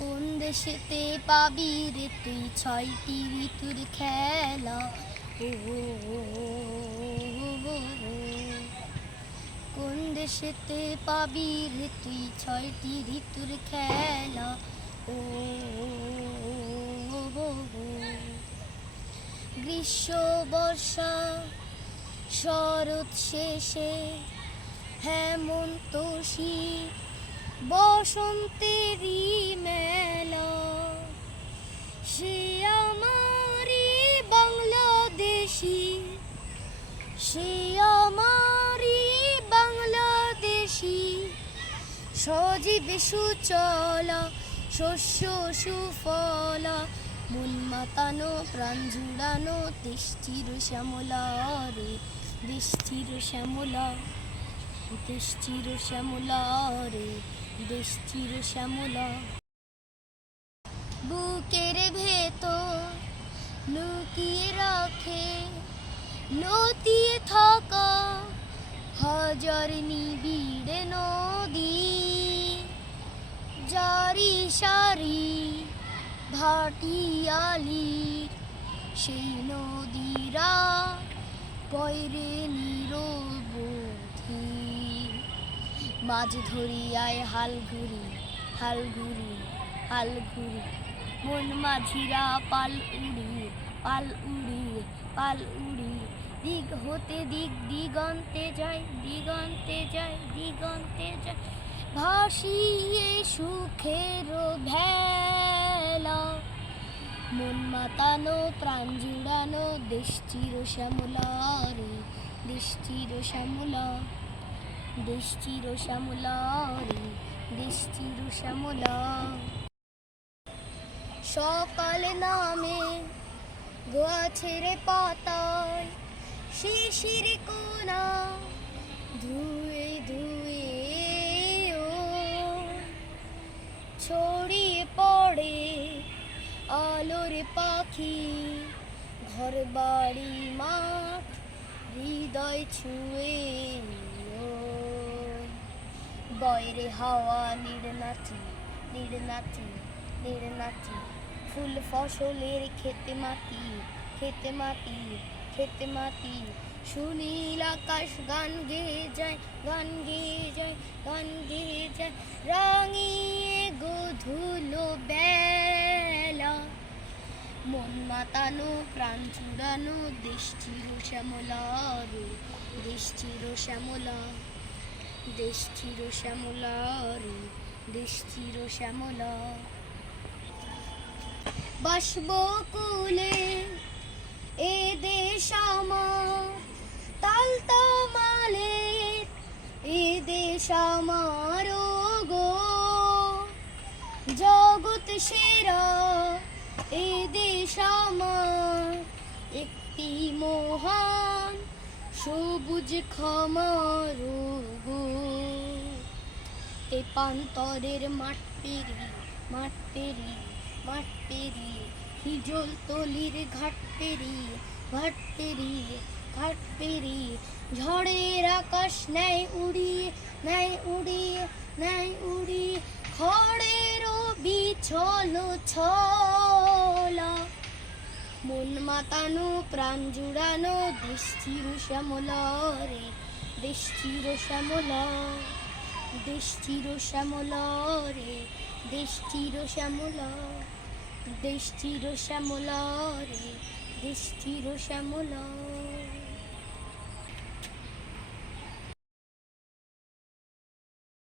কোন দেশেতে পাবি রে তুই ছয়টি ঋতুর খেলা, ও কোন দেশেতে পাবি রে তুই ছয়টি ঋতুর খেলা, ও গ্রীষ্ম বর্ষা শরৎ শেষে হেমন্ত শীত বসন্তেরই মেলা, সে আমারই বাংলাদেশি, সে আমারই বাংলাদেশি, সজীব সুচলা শস্য সুফলা, মন মাতানো প্রাণ জুড়ানো দেশ চির শ্যামলা রে, দেশ চির শ্যামলা, দেশ চির শ্যামলা রে, দেশ চির শ্যামলা। বুকের ভেতর লুকিয়ে রাখে লতিয়ে থাকা হাজার নিবিড় নদী, জারি সারি ভাটিয়ালির সেই নদীরা পয়রে নিরবধি, মাছ ধরিয়ায় হাল ঘুরি হাল ঘুরি হাল ঘুরি, মন মাঝিরা পাল উড়ি পাল উড়ি পাল উড়ি, দিক হতে দিক দিগন্তে যায় দিগন্তে যায় দিগন্তে যায়, ভাসিয়ে সুখের ভেলা, মন মাতানো প্রাণ জুড়ানো দেশ চির শ্যামলা রে, দেশ চির শ্যামলা, দেশ চির শ্যামলা রে, দেশ চির শ্যামলা। সকাল নামে গাছের পাতায় শিশির কোনা ধুয়ে ধুয়ে ছড়িয়ে পড়ে আলোর পাখি, ঘর বাড়ি মাঠ হৃদয় ছুঁয়ে বয়রে হাওয়া নির্নাচি নির্নাচি নির্নাচি, ফুল ফসলের খেতে মাটি খেতে মাটি খেতে মাটি, সুনীল আকাশ গান গেয়ে যায় গান গেয়ে যায় গান গেয়ে যায়, রাঙিয়ে গোধুলো বেলা, মন মাতানো প্রাণ চুড়ানো দেশ চির শ্যামলা রে, দেশ চির শ্যামলা, দেশ চির শ্যামলা রে, দেশ চির শ্যামলা। বাষ্পকুলে এ দেশ আমার তালতমালের, এ দেশ আমার গো জগৎ সেরা, এ দেশ আমার একটি মহান সবুজ খামার গো, তেপান্তরের মাঠ পেরিয়ে মাঠ পেরিয়ে মাঠ পেরিয়ে, হিজল তলির ঘাট পেরিয়ে ঘাট পেরিয়ে ঘাট পেরিয়ে, ঝড়ের আকাশ নেয় উড়িয়ে নেয় উড়িয়ে নেয় উড়িয়ে, খড়েরও বিছল ছলা, মন মাতানো প্রাণ জুড়ানো দেশ চির শ্যামলা রে, দেশ চির শ্যামলা, দেশ চির শ্যামলা রে, দেশ চির শ্যামলা, দেশ চির শ্যামলা রে, দেশ চির শ্যামলা।